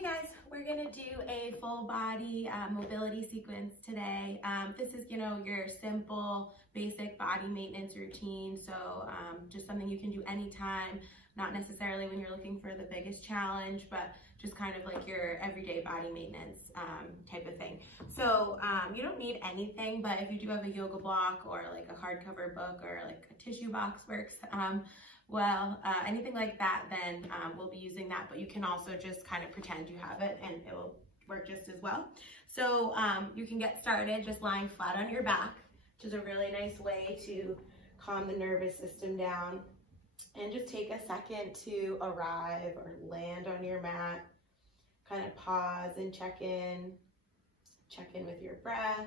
Hey guys, we're gonna do a full body mobility sequence today. This is, your simple, basic body maintenance routine. So just something you can do anytime, not necessarily when you're looking for the biggest challenge, but just kind of like your everyday body maintenance type of thing. So you don't need anything, but if you do have a yoga block or like a hardcover book or like a tissue box works, anything like that, then we'll be using that, but you can also just kind of pretend you have it and it will work just as well. So you can get started just lying flat on your back, which is a really nice way to calm the nervous system down. And just take a second to arrive or land on your mat, kind of pause and check in with your breath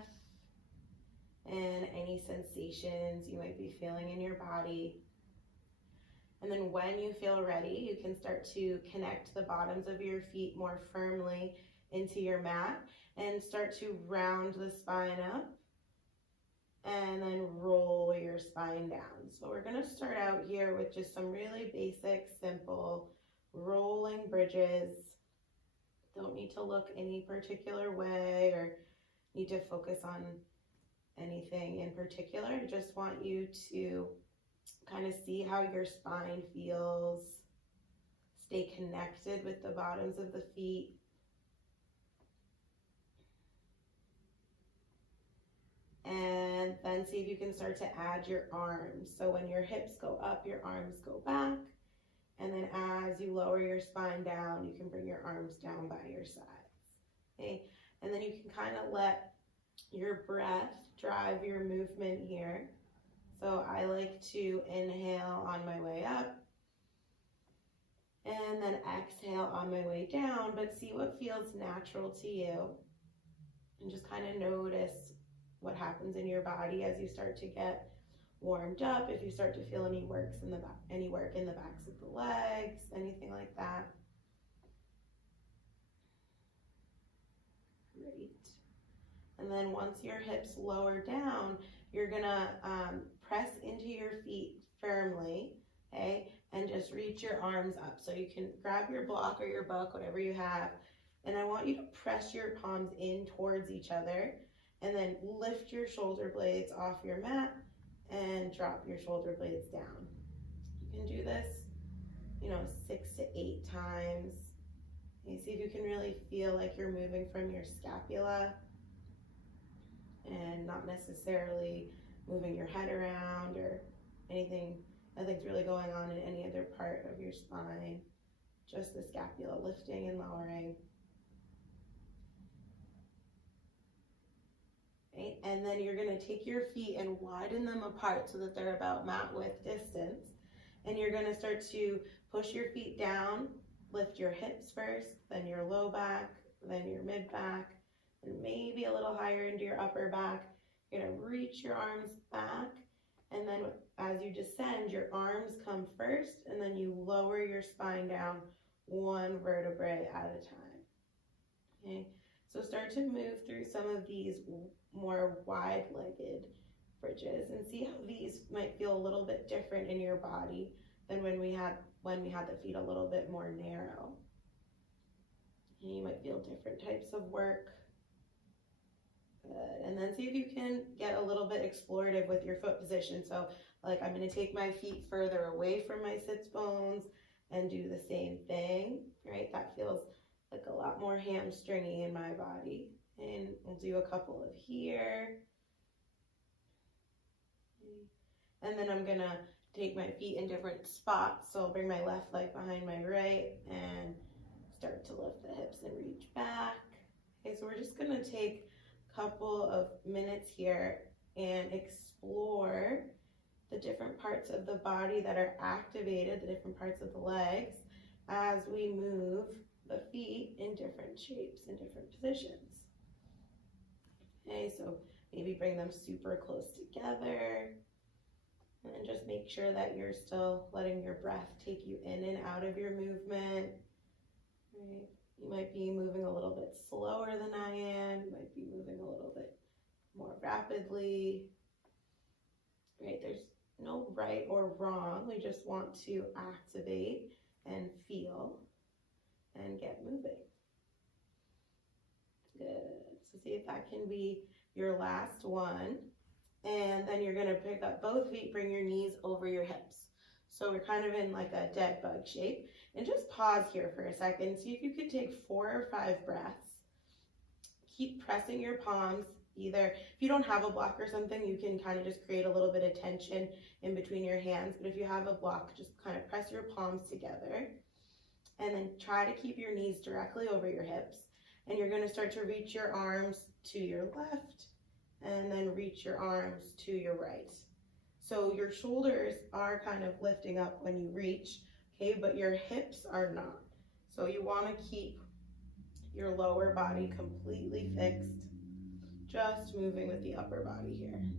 and any sensations you might be feeling in your body. And then when you feel ready, you can start to connect the bottoms of your feet more firmly into your mat and start to round the spine up and then roll your spine down. So we're going to start out here with just some really basic, simple rolling bridges. Don't need to look any particular way or need to focus on anything in particular. I just want you to kind of see how your spine feels. Stay connected with the bottoms of the feet. And then see if you can start to add your arms. So when your hips go up, your arms go back. And then as you lower your spine down, you can bring your arms down by your sides. Okay? And then you can kind of let your breath drive your movement here. So I like to inhale on my way up and then exhale on my way down, but see what feels natural to you and just kind of notice what happens in your body as you start to get warmed up. If you start to feel any work in the backs of the legs, anything like that. Great. And then once your hips lower down, you're gonna press into your feet firmly, okay? And just reach your arms up. So you can grab your block or your book, whatever you have, and I want you to press your palms in towards each other and then lift your shoulder blades off your mat and drop your shoulder blades down. You can do this, 6 to 8 times. You see if you can really feel like you're moving from your scapula and not necessarily moving your head around or anything. Nothing's really going on in any other part of your spine, just the scapula lifting and lowering. Right? And then you're going to take your feet and widen them apart so that they're about mat width distance. And you're going to start to push your feet down, lift your hips first, then your low back, then your mid back, and maybe a little higher into your upper back. You're going to reach your arms back, and then as you descend, your arms come first, and then you lower your spine down one vertebrae at a time. Okay, so start to move through some of these more wide-legged bridges and see how these might feel a little bit different in your body than when we had the feet a little bit more narrow. And you might feel different types of work. Good. And then see if you can get a little bit explorative with your foot position. So like I'm going to take my feet further away from my sits bones and do the same thing, right? That feels like a lot more hamstringy in my body. And we'll do a couple of here. And then I'm going to take my feet in different spots. So I'll bring my left leg behind my right and start to lift the hips and reach back. Okay, so we're just going to take couple of minutes here and explore the different parts of the body that are activated, the different parts of the legs, as we move the feet in different shapes, in different positions. Okay, so maybe bring them super close together and just make sure that you're still letting your breath take you in and out of your movement. Right? You might be moving a little bit slower than I am. You might be moving a little bit more rapidly. Right? There's no right or wrong. We just want to activate and feel and get moving. see if that can be your last one. And then you're gonna pick up both feet, bring your knees over your hips. So we're kind of in like a dead bug shape. And just pause here for a second. See if you could take 4 or 5 breaths. Keep pressing your palms. Either if you don't have a block or something, you can kind of just create a little bit of tension in between your hands. But if you have a block, just kind of press your palms together. And then try to keep your knees directly over your hips. And you're gonna start to reach your arms to your left and then reach your arms to your right. So your shoulders are kind of lifting up when you reach, okay, but your hips are not. So you wanna keep your lower body completely fixed, just moving with the upper body here.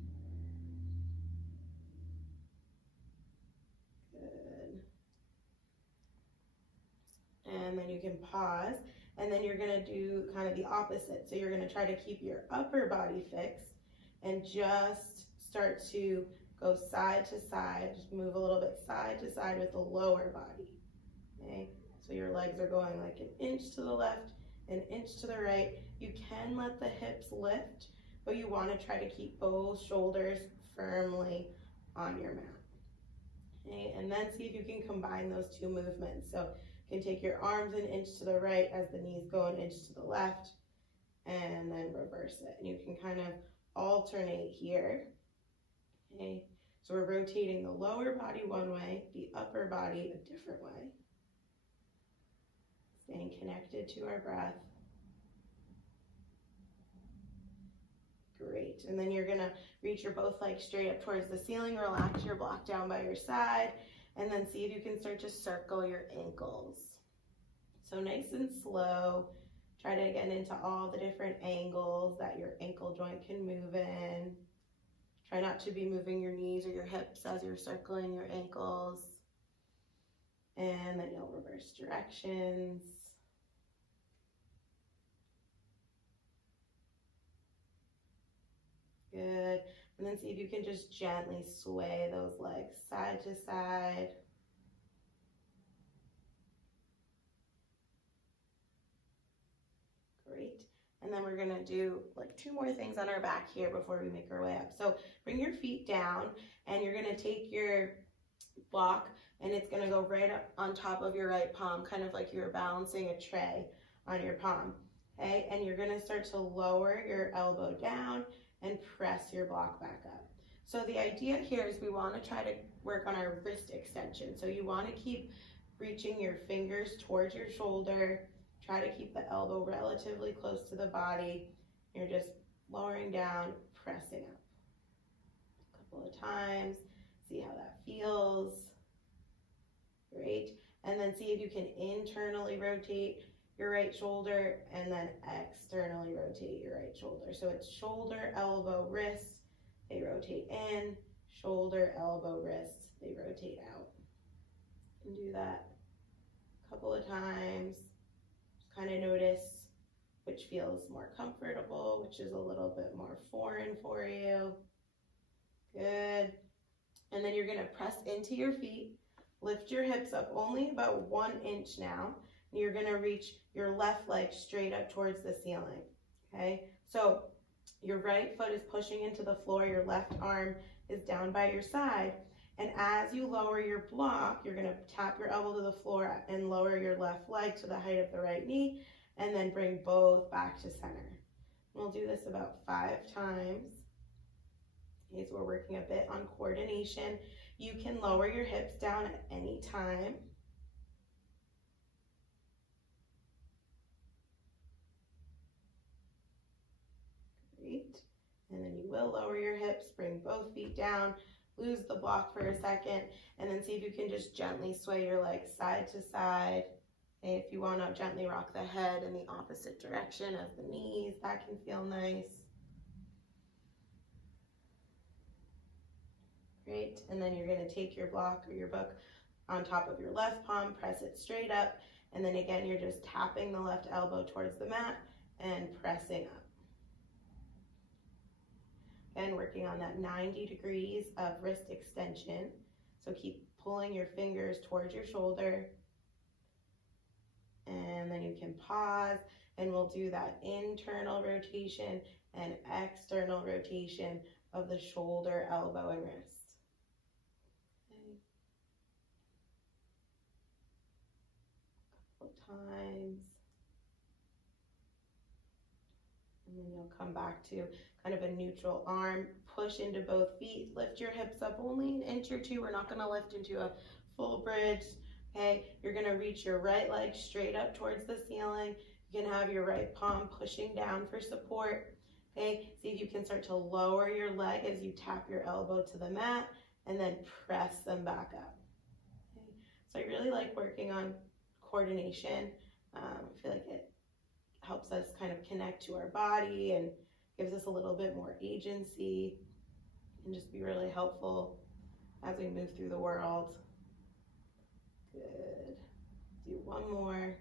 Good. And then you can pause, and then you're gonna do kind of the opposite. So you're gonna try to keep your upper body fixed and just start to go side to side, just move a little bit side to side with the lower body, okay? So your legs are going like an inch to the left, an inch to the right. You can let the hips lift, but you wanna try to keep both shoulders firmly on your mat, okay? And then see if you can combine those two movements. So you can take your arms an inch to the right as the knees go an inch to the left, and then reverse it. And you can kind of alternate here, okay? So we're rotating the lower body one way, the upper body a different way. Staying connected to our breath. Great, and then you're gonna reach your both legs straight up towards the ceiling, relax your block down by your side, and then see if you can start to circle your ankles. So nice and slow, try to get into all the different angles that your ankle joint can move in. Try not to be moving your knees or your hips as you're circling your ankles. And then you'll reverse directions. Good. And then see if you can just gently sway those legs side to side. Great. And then we're gonna do like 2 more things on our back here before we make our way up. So bring your feet down, and you're gonna take your block, and it's gonna go right up on top of your right palm, kind of like you're balancing a tray on your palm, okay? And you're gonna start to lower your elbow down and press your block back up. So the idea here is we wanna try to work on our wrist extension. So you wanna keep reaching your fingers towards your shoulder. Try to keep the elbow relatively close to the body. You're just lowering down, pressing up. A couple of times, see how that feels. Great. And then see if you can internally rotate your right shoulder and then externally rotate your right shoulder. So it's shoulder, elbow, wrist, they rotate in, shoulder, elbow, wrist, they rotate out. And do that a couple of times. Just kind of notice which feels more comfortable, which is a little bit more foreign for you. Good. And then you're gonna press into your feet, lift your hips up only about 1 inch now. And you're gonna reach your left leg straight up towards the ceiling, okay? So your right foot is pushing into the floor, your left arm is down by your side. And as you lower your block, you're gonna tap your elbow to the floor and lower your left leg to the height of the right knee, and then bring both back to center. We'll do this about 5 times. Okay, so we're working a bit on coordination. You can lower your hips down at any time. Great. And then you will lower your hips, bring both feet down, lose the block for a second, and then see if you can just gently sway your legs side to side. Okay, if you want to gently rock the head in the opposite direction of the knees, that can feel nice. Great, and then you're going to take your block or your book on top of your left palm, press it straight up, and then again you're just tapping the left elbow towards the mat and pressing up. And working on that 90 degrees of wrist extension. So keep pulling your fingers towards your shoulder. And then you can pause and we'll do that internal rotation and external rotation of the shoulder, elbow, and wrist. Okay. A couple times. And then you'll come back to kind of a neutral arm, push into both feet, lift your hips up only an inch or two. We're not gonna lift into a full bridge, okay? You're gonna reach your right leg straight up towards the ceiling. You can have your right palm pushing down for support, okay? See if you can start to lower your leg as you tap your elbow to the mat and then press them back up, okay? So I really like working on coordination. I feel like it helps us kind of connect to our body and gives us a little bit more agency and just be really helpful as we move through the world. Good. Do one more.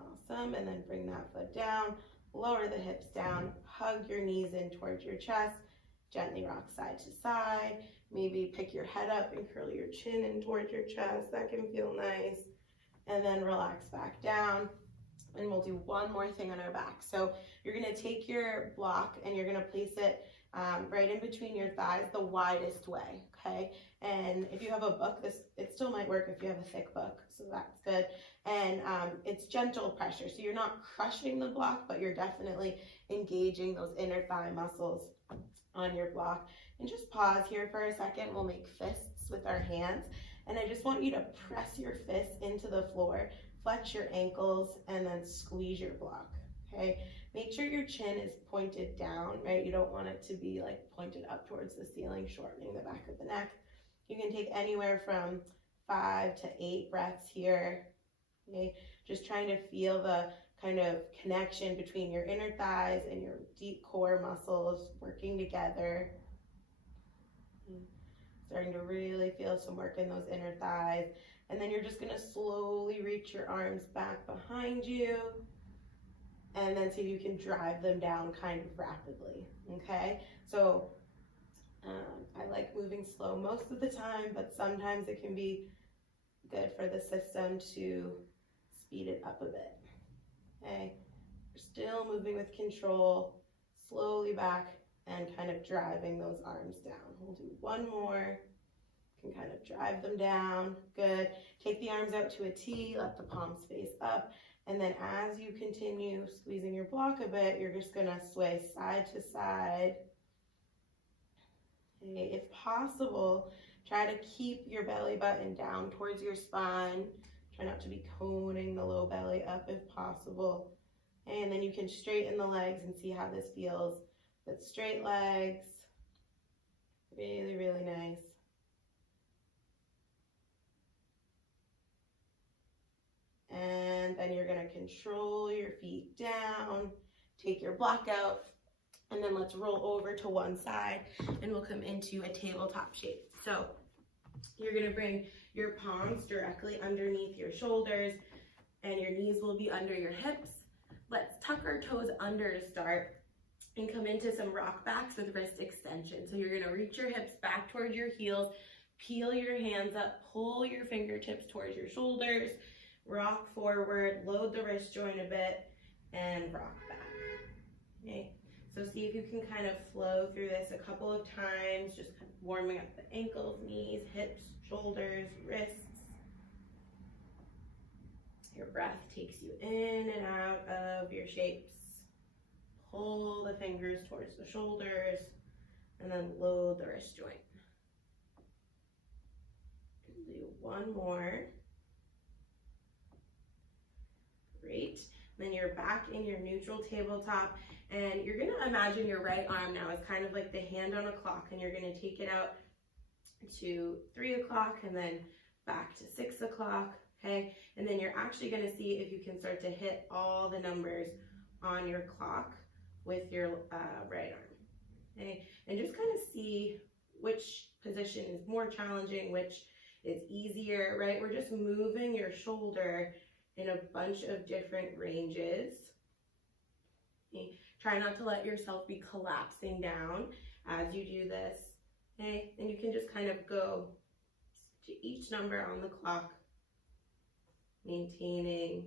Awesome. And then bring that foot down, lower the hips down, hug your knees in towards your chest, gently rock side to side. Maybe pick your head up and curl your chin in towards your chest. That can feel nice. And then relax back down. And we'll do one more thing on our back. So you're gonna take your block and you're gonna place it right in between your thighs the widest way, okay? And if you have a book, it still might work if you have a thick book, so that's good. And it's gentle pressure, so you're not crushing the block, but you're definitely engaging those inner thigh muscles on your block. And just pause here for a second. We'll make fists with our hands. And I just want you to press your fists into the floor, flex your ankles, and then squeeze your block, okay? Make sure your chin is pointed down, right? You don't want it to be like pointed up towards the ceiling, shortening the back of the neck. You can take anywhere from 5 to 8 breaths here, okay? Just trying to feel the kind of connection between your inner thighs and your deep core muscles working together. Starting to really feel some work in those inner thighs. And then you're just gonna slowly reach your arms back behind you and then see if you can drive them down kind of rapidly, okay? So I like moving slow most of the time, but sometimes it can be good for the system to speed it up a bit, okay? You're still moving with control, slowly back and kind of driving those arms down. We'll do one more. Can kind of drive them down. Good. Take the arms out to a T, let the palms face up, and then as you continue squeezing your block a bit, you're just gonna sway side to side. Okay. If possible, try to keep your belly button down towards your spine. Try not to be coning the low belly up if possible. And then you can straighten the legs and see how this feels. With straight legs, really, really nice. And then you're gonna control your feet down, take your block out, and then let's roll over to one side and we'll come into a tabletop shape. So you're gonna bring your palms directly underneath your shoulders and your knees will be under your hips. Let's tuck our toes under to start and come into some rock backs with wrist extension. So you're gonna reach your hips back towards your heels, peel your hands up, pull your fingertips towards your shoulders, rock forward, load the wrist joint a bit, and rock back, okay? So see if you can kind of flow through this a couple of times, just kind of warming up the ankles, knees, hips, shoulders, wrists. Your breath takes you in and out of your shapes. Pull the fingers towards the shoulders, and then load the wrist joint. Do one more. Great. Then you're back in your neutral tabletop, and you're gonna imagine your right arm now is kind of like the hand on a clock, and you're gonna take it out to 3 o'clock and then back to 6 o'clock, okay? And then you're actually gonna see if you can start to hit all the numbers on your clock with your right arm, okay? And just kind of see which position is more challenging, which is easier, right? We're just moving your shoulder in a bunch of different ranges. Okay. Try not to let yourself be collapsing down as you do this, okay? And you can just kind of go to each number on the clock, maintaining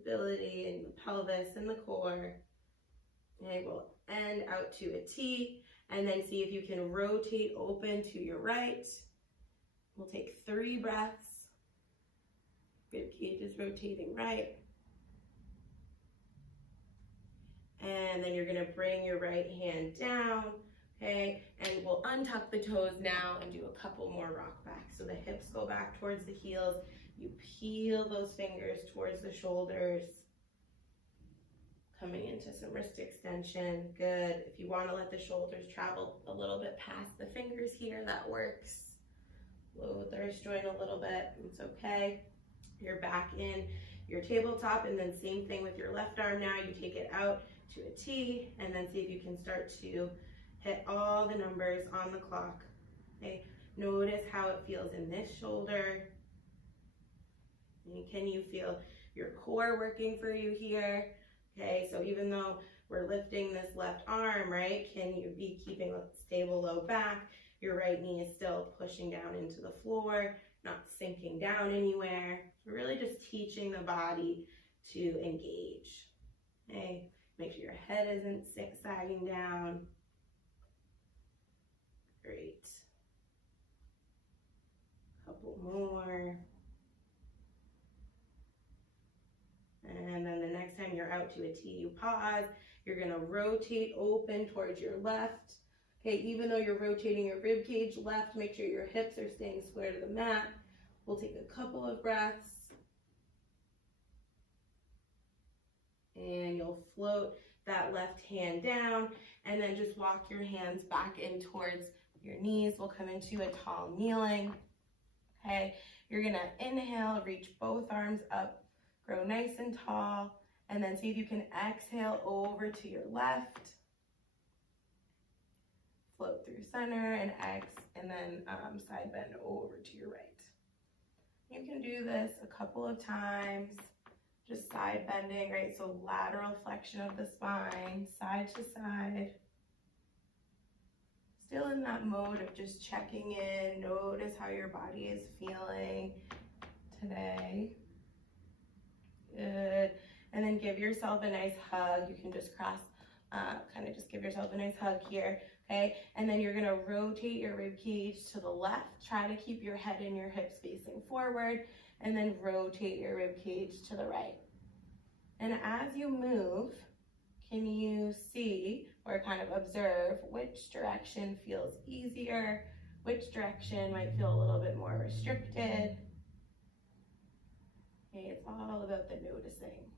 stability in the pelvis and the core. Okay, we'll end out to a T, and then see if you can rotate open to your right. We'll take 3 breaths. Rib cage is rotating right. And then you're gonna bring your right hand down, okay? And we'll untuck the toes now and do a couple more rock backs. So the hips go back towards the heels. You peel those fingers towards the shoulders. Coming into some wrist extension, good. If you wanna let the shoulders travel a little bit past the fingers here, that works. Load the wrist joint a little bit, it's okay. You're back in your tabletop, and then same thing with your left arm now. You take it out to a T, and then see if you can start to hit all the numbers on the clock. Okay, notice how it feels in this shoulder. And can you feel your core working for you here? Okay, so even though we're lifting this left arm, right, can you be keeping a stable low back? Your right knee is still pushing down into the floor, not sinking down anywhere. We're really just teaching the body to engage. Okay, make sure your head isn't sagging down. Great. Couple more. And then the next time you're out to a T, you pause. You're gonna rotate open towards your left. Okay, even though you're rotating your rib cage left, make sure your hips are staying square to the mat. We'll take a couple of breaths. And you'll float that left hand down, and then just walk your hands back in towards your knees. We'll come into a tall kneeling. Okay, you're gonna inhale, reach both arms up, grow nice and tall, and then see if you can exhale over to your left. Float through center and and then side bend over to your right. You can do this a couple of times, just side bending, right? So lateral flexion of the spine, side to side. Still in that mode of just checking in. Notice how your body is feeling today. Good. And then give yourself a nice hug. You can just cross, kind of just give yourself a nice hug here. Okay, and then you're gonna rotate your rib cage to the left. Try to keep your head and your hips facing forward, and then rotate your rib cage to the right. And as you move, can you see or kind of observe which direction feels easier, which direction might feel a little bit more restricted? Okay, it's all about the noticing.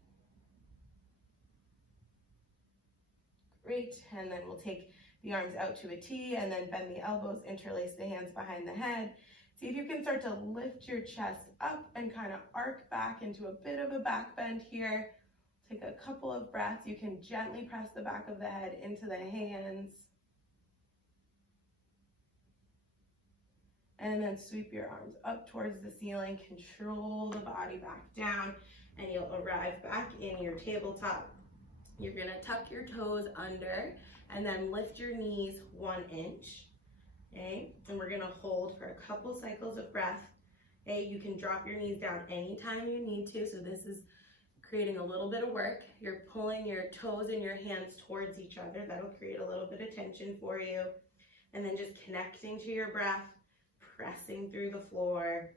Great, and then we'll take the arms out to a T, and then bend the elbows, interlace the hands behind the head. See if you can start to lift your chest up and kind of arc back into a bit of a back bend here. Take a couple of breaths. You can gently press the back of the head into the hands. And then sweep your arms up towards the ceiling. Control the body back down, and you'll arrive back in your tabletop. You're gonna tuck your toes under, and then lift your knees 1 inch, okay? And we're gonna hold for a couple cycles of breath, okay? You can drop your knees down anytime you need to, so this is creating a little bit of work. You're pulling your toes and your hands towards each other. That'll create a little bit of tension for you. And then just connecting to your breath, pressing through the floor.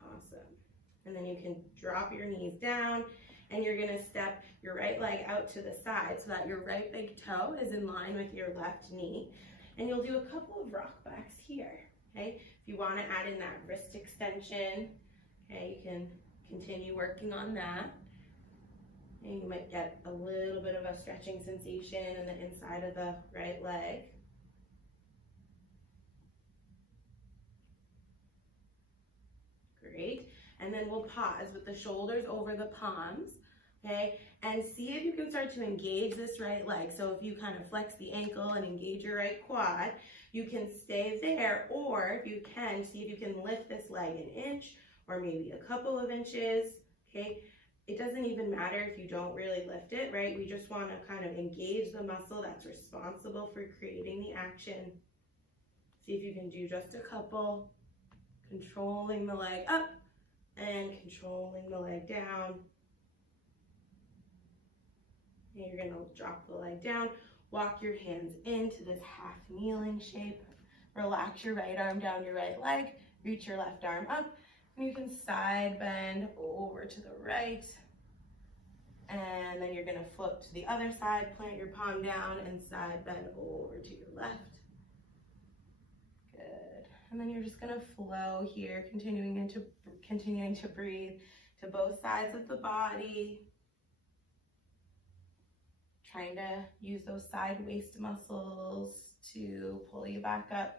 Awesome. And then you can drop your knees down, and you're gonna step your right leg out to the side so that your right big toe is in line with your left knee. And you'll do a couple of rock backs here, okay? If you wanna add in that wrist extension, okay, you can continue working on that. And you might get a little bit of a stretching sensation in the inside of the right leg. Great. And then we'll pause with the shoulders over the palms, okay? And see if you can start to engage this right leg. So if you kind of flex the ankle and engage your right quad, you can stay there, or if you can, see if you can lift this leg 1 inch or maybe a couple of inches, okay? It doesn't even matter if you don't really lift it, right? We just want to kind of engage the muscle that's responsible for creating the action. See if you can do just a couple, controlling the leg up and controlling the leg down. And you're gonna drop the leg down, walk your hands into this half kneeling shape. Relax your right arm down your right leg, reach your left arm up, and you can side bend over to the right. And then you're gonna flip to the other side, plant your palm down and side bend over to your left. Good. And then you're just gonna flow here, continuing to breathe to both sides of the body. Trying to use those side waist muscles to pull you back up.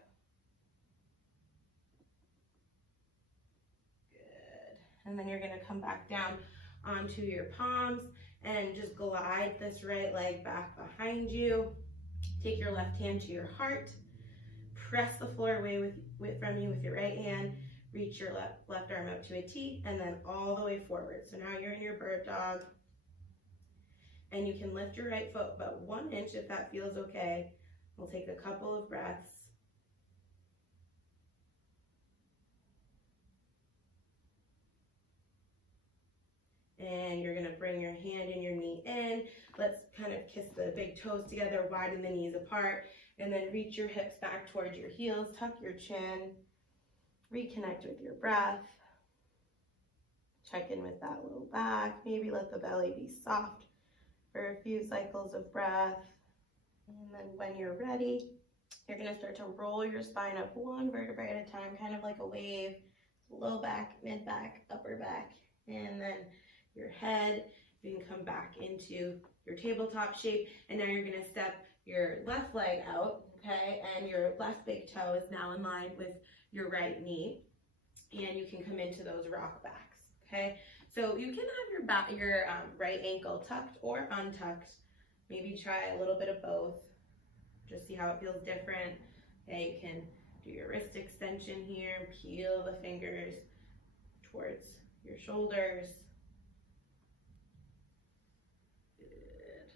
Good. And then you're gonna come back down onto your palms and just glide this right leg back behind you. Take your left hand to your heart. Press the floor away from you with your right hand. Reach your left arm up to a T and then all the way forward. So now you're in your bird dog. And you can lift your right foot about 1 inch if that feels okay. We'll take a couple of breaths. And you're gonna bring your hand and your knee in. Let's kind of kiss the big toes together, widen the knees apart, and then reach your hips back towards your heels, tuck your chin, reconnect with your breath. Check in with that low back. Maybe let the belly be soft for a few cycles of breath. And then when you're ready, you're gonna start to roll your spine up one vertebrae at a time, kind of like a wave. Low back, mid back, upper back, and then your head. You can come back into your tabletop shape, and now you're gonna step your left leg out, okay? And your left big toe is now in line with your right knee, and you can come into those rock backs, okay? So you can have your right ankle tucked or untucked. Maybe try a little bit of both. Just see how it feels different. Okay, you can do your wrist extension here, peel the fingers towards your shoulders. Good.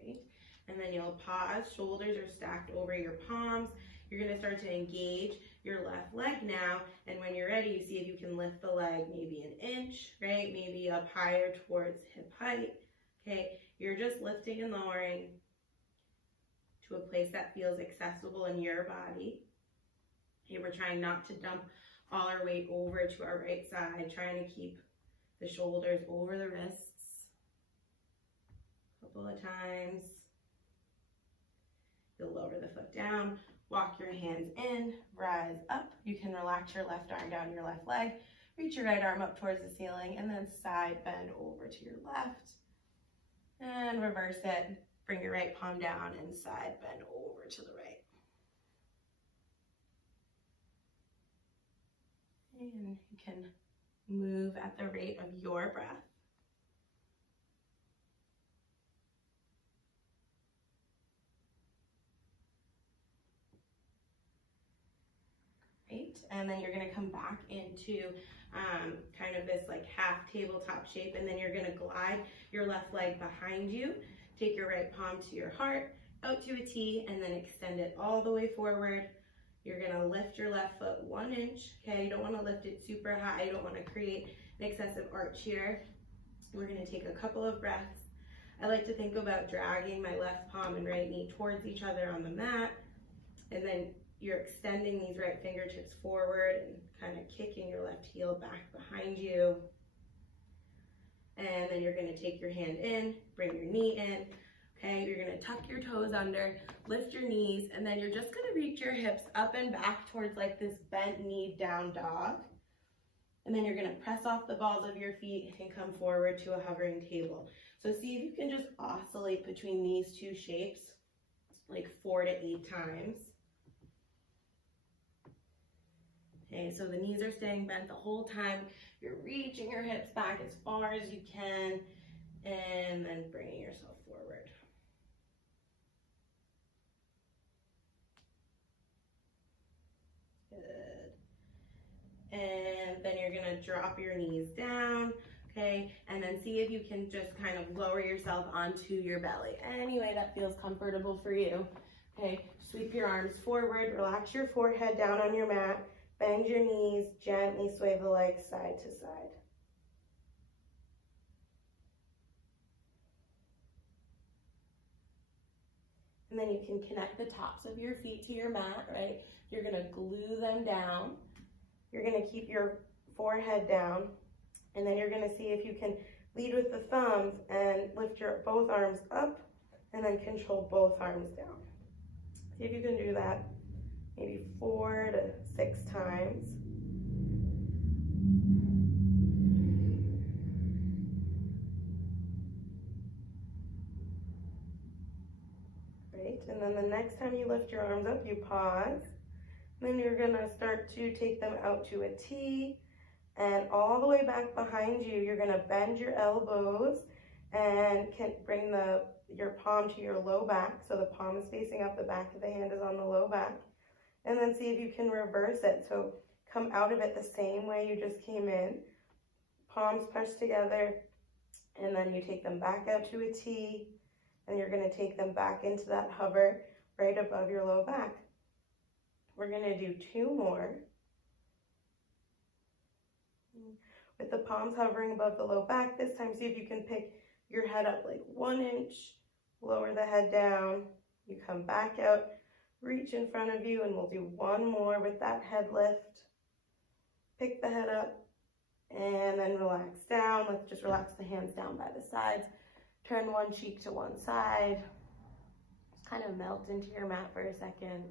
Great. And then you'll pause, shoulders are stacked over your palms. You're gonna start to engage your left leg now, and when you're ready, you see if you can lift the leg maybe an inch, right? Maybe up higher towards hip height, okay? You're just lifting and lowering to a place that feels accessible in your body. Okay, we're trying not to dump all our weight over to our right side, trying to keep the shoulders over the wrists. A couple of times. You'll lower the foot down. Walk your hands in, rise up. You can relax your left arm down your left leg, reach your right arm up towards the ceiling, and then side bend over to your left. And reverse it. Bring your right palm down and side bend over to the right. And you can move at the rate of your breath. And then you're gonna come back into kind of this like half tabletop shape, and then you're gonna glide your left leg behind you, take your right palm to your heart, out to a T, and then extend it all the way forward. You're gonna lift your left foot 1 inch, okay? You don't wanna lift it super high, you don't wanna create an excessive arch here. We're gonna take a couple of breaths. I like to think about dragging my left palm and right knee towards each other on the mat, and then you're extending these right fingertips forward and kind of kicking your left heel back behind you. And then you're gonna take your hand in, bring your knee in, okay? You're gonna tuck your toes under, lift your knees, and then you're just gonna reach your hips up and back towards like this bent knee down dog. And then you're gonna press off the balls of your feet and come forward to a hovering table. So see if you can just oscillate between these two shapes like 4 to 8 times. Okay, so the knees are staying bent the whole time. You're reaching your hips back as far as you can, and then bringing yourself forward. Good. And then you're gonna drop your knees down, okay? And then see if you can just kind of lower yourself onto your belly. Any way that feels comfortable for you. Okay, sweep your arms forward, relax your forehead down on your mat, bend your knees, gently sway the legs side to side. And then you can connect the tops of your feet to your mat, right? You're gonna glue them down. You're gonna keep your forehead down, and then you're gonna see if you can lead with the thumbs and lift your both arms up, and then control both arms down. See if you can do that maybe 4 to 6 times. Great, and then the next time you lift your arms up, you pause. Then you're gonna start to take them out to a T, and all the way back behind you, you're gonna bend your elbows and can bring your palm to your low back. So the palm is facing up, the back of the hand is on the low back. And then see if you can reverse it. So come out of it the same way you just came in. Palms pressed together, and then you take them back out to a T, and you're gonna take them back into that hover right above your low back. We're gonna do 2 more. With the palms hovering above the low back, this time see if you can pick your head up like 1 inch, lower the head down, you come back out, reach in front of you, and we'll do 1 more with that head lift. Pick the head up, and then relax down. Let's just relax the hands down by the sides. Turn one cheek to one side. Just kind of melt into your mat for a second.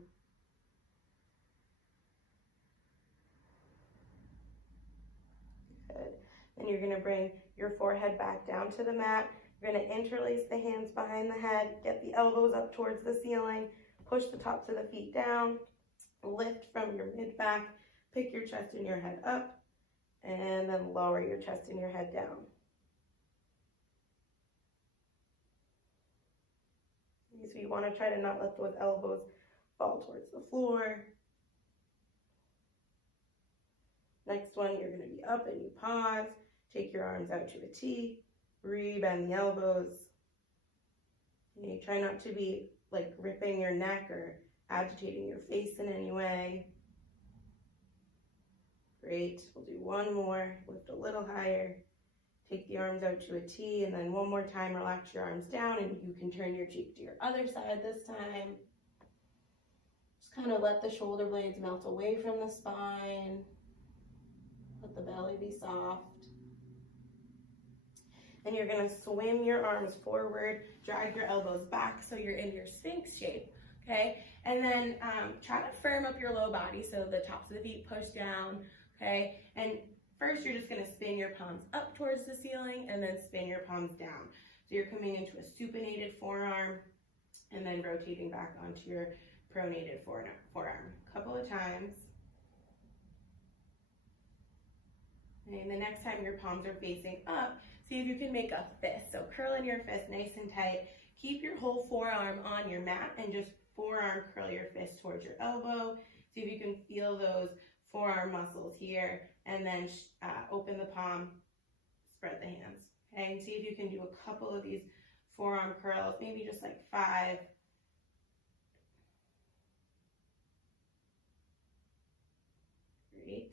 Good. Then you're gonna bring your forehead back down to the mat. You're gonna interlace the hands behind the head, get the elbows up towards the ceiling, push the tops of the feet down, lift from your mid-back, pick your chest and your head up, and then lower your chest and your head down. So you want to try to not let those elbows fall towards the floor. Next one, you're going to be up and you pause. Take your arms out to a T. Re-bend the elbows. You try not to be like ripping your neck or agitating your face in any way. Great. We'll do 1 more. Lift a little higher. Take the arms out to a T, and then 1 more time, relax your arms down, and you can turn your cheek to your other side this time. Just kind of let the shoulder blades melt away from the spine. Let the belly be soft. And you're gonna swim your arms forward, drag your elbows back so you're in your Sphinx shape, okay? And then try to firm up your low body so the tops of the feet push down, okay? And first, you're just gonna spin your palms up towards the ceiling and then spin your palms down. So you're coming into a supinated forearm and then rotating back onto your pronated forearm. A couple of times. And the next time your palms are facing up, see if you can make a fist. So curl in your fist nice and tight. Keep your whole forearm on your mat and just forearm curl your fist towards your elbow. See if you can feel those forearm muscles here, and then open the palm, spread the hands, okay? And see if you can do a couple of these forearm curls, maybe just like 5. Great.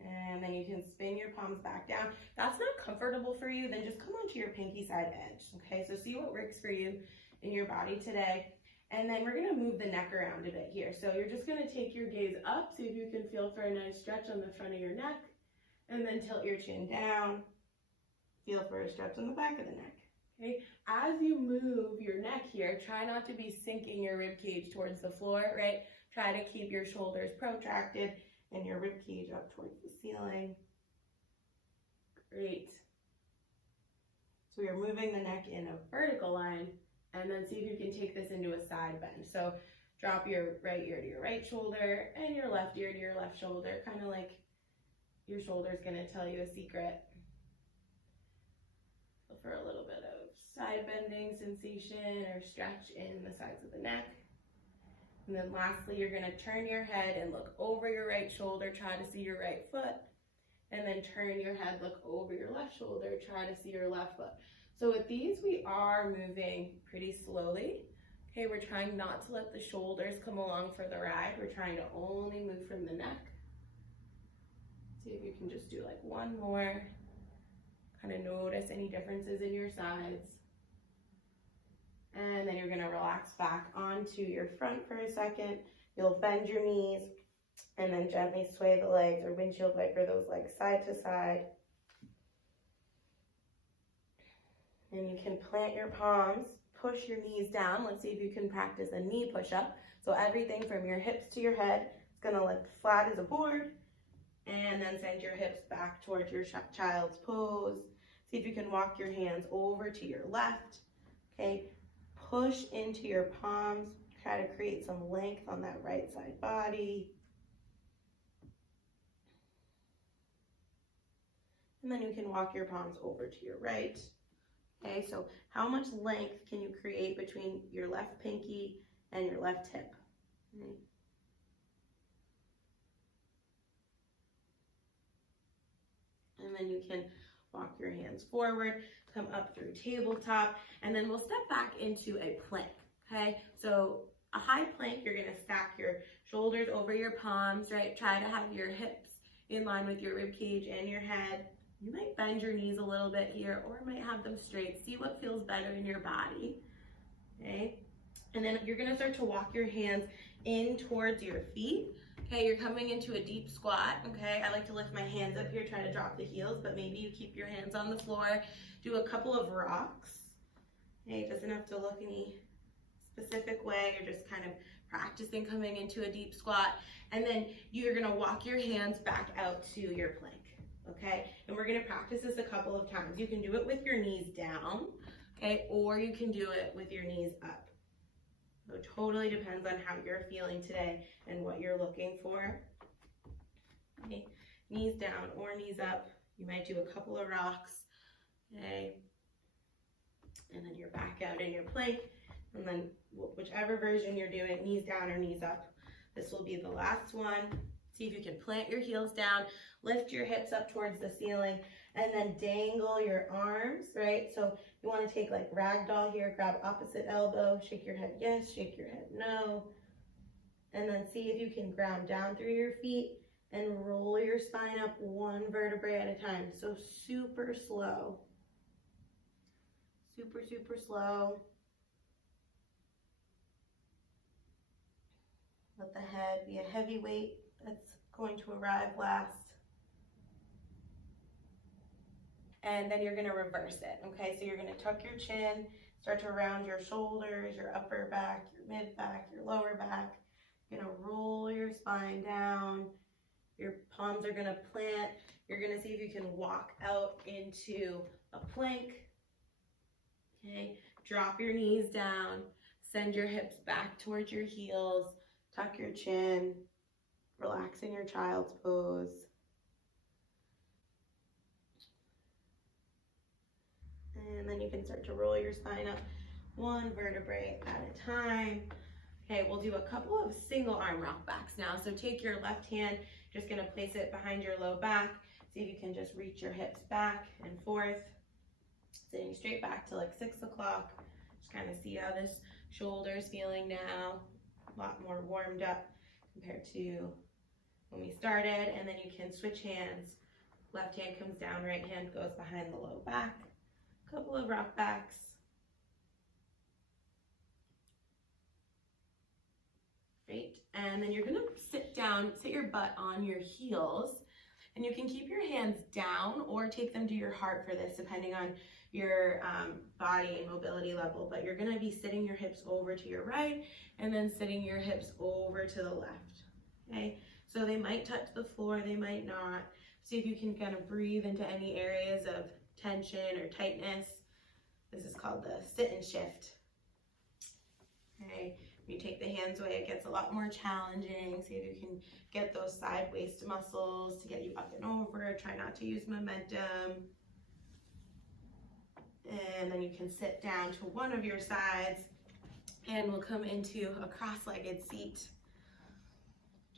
And then you can spin your palms back down. If that's not comfortable for you, then just come onto your pinky side edge, okay? So see what works for you in your body today. And then we're gonna move the neck around a bit here. So you're just gonna take your gaze up, see if you can feel for a nice stretch on the front of your neck, and then tilt your chin down. Feel for a stretch on the back of the neck, okay? As you move your neck here, try not to be sinking your rib cage towards the floor, right? Try to keep your shoulders protracted and your rib cage up towards the ceiling. Great. So you're moving the neck in a vertical line, and then see if you can take this into a side bend. So drop your right ear to your right shoulder and your left ear to your left shoulder, kind of like your shoulder's gonna tell you a secret. So for a little bit of side bending sensation or stretch in the sides of the neck. And then lastly, you're gonna turn your head and look over your right shoulder, try to see your right foot, and then turn your head, look over your left shoulder, try to see your left foot. So with these, we are moving pretty slowly. Okay, we're trying not to let the shoulders come along for the ride. We're trying to only move from the neck. See if you can just do like one more. Kind of notice any differences in your sides. And then you're gonna relax back onto your front for a second. You'll bend your knees and then gently sway the legs or windshield wiper those legs side to side. And you can plant your palms, push your knees down. Let's see if you can practice a knee push-up. So everything from your hips to your head is gonna look flat as a board. And then send your hips back towards your child's pose. See if you can walk your hands over to your left. Okay, push into your palms. Try to create some length on that right side body. And then you can walk your palms over to your right. Okay, so how much length can you create between your left pinky and your left hip? Okay. And then you can walk your hands forward, come up through tabletop, and then we'll step back into a plank, okay? So a high plank, you're gonna stack your shoulders over your palms, right? Try to have your hips in line with your rib cage and your head. You might bend your knees a little bit here or might have them straight. See what feels better in your body, okay? And then you're gonna start to walk your hands in towards your feet. Okay, you're coming into a deep squat, okay? I like to lift my hands up here, try to drop the heels, but maybe you keep your hands on the floor. Do a couple of rocks. Okay, it doesn't have to look any specific way. You're just kind of practicing coming into a deep squat. And then you're gonna walk your hands back out to your plank, okay? And we're gonna practice this a couple of times. You can do it with your knees down, okay? Or you can do it with your knees up. So it totally depends on how you're feeling today and what you're looking for. Okay, knees down or knees up. You might do a couple of rocks, okay? And then you're back out in your plank. And then whichever version you're doing, knees down or knees up. This will be the last one. See if you can plant your heels down, lift your hips up towards the ceiling, and then dangle your arms, right? So you want to take like ragdoll here, grab opposite elbow, shake your head yes, shake your head no. And then see if you can ground down through your feet and roll your spine up one vertebrae at a time. So super slow. Super, super slow. Let the head be a heavy weight that's going to arrive last. And then you're gonna reverse it, okay? So you're gonna tuck your chin, start to round your shoulders, your upper back, your mid back, your lower back. You're gonna roll your spine down. Your palms are gonna plant. You're gonna see if you can walk out into a plank, okay? Drop your knees down, send your hips back towards your heels, tuck your chin, relax in your child's pose. And then you can start to roll your spine up one vertebrae at a time. Okay, we'll do a couple of single arm rock backs now. So take your left hand, just gonna place it behind your low back. See if you can just reach your hips back and forth. Sitting straight back to like 6 o'clock. Just kind of see how this shoulder is feeling now. A lot more warmed up compared to when we started. And then you can switch hands. Left hand comes down, right hand goes behind the low back. Couple of rock backs. Great. And then you're gonna sit down, sit your butt on your heels, and you can keep your hands down or take them to your heart for this, depending on your body and mobility level. But you're gonna be sitting your hips over to your right and then sitting your hips over to the left, okay? So they might touch the floor, they might not. See if you can kind of breathe into any areas of tension or tightness. This is called the sit and shift. Okay, when you take the hands away, it gets a lot more challenging. See if you can get those side waist muscles to get you up and over. Try not to use momentum. And then you can sit down to one of your sides and we'll come into a cross-legged seat.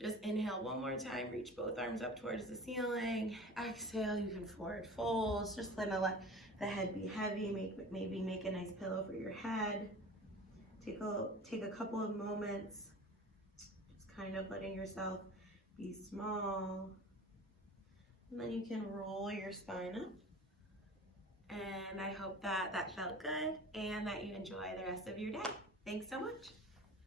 Just inhale one more time, reach both arms up towards the ceiling. Exhale, you can forward fold. Just gonna let the head be heavy, maybe make a nice pillow for your head. Take a couple of moments, just kind of letting yourself be small. And then you can roll your spine up. And I hope that felt good and that you enjoy the rest of your day. Thanks so much.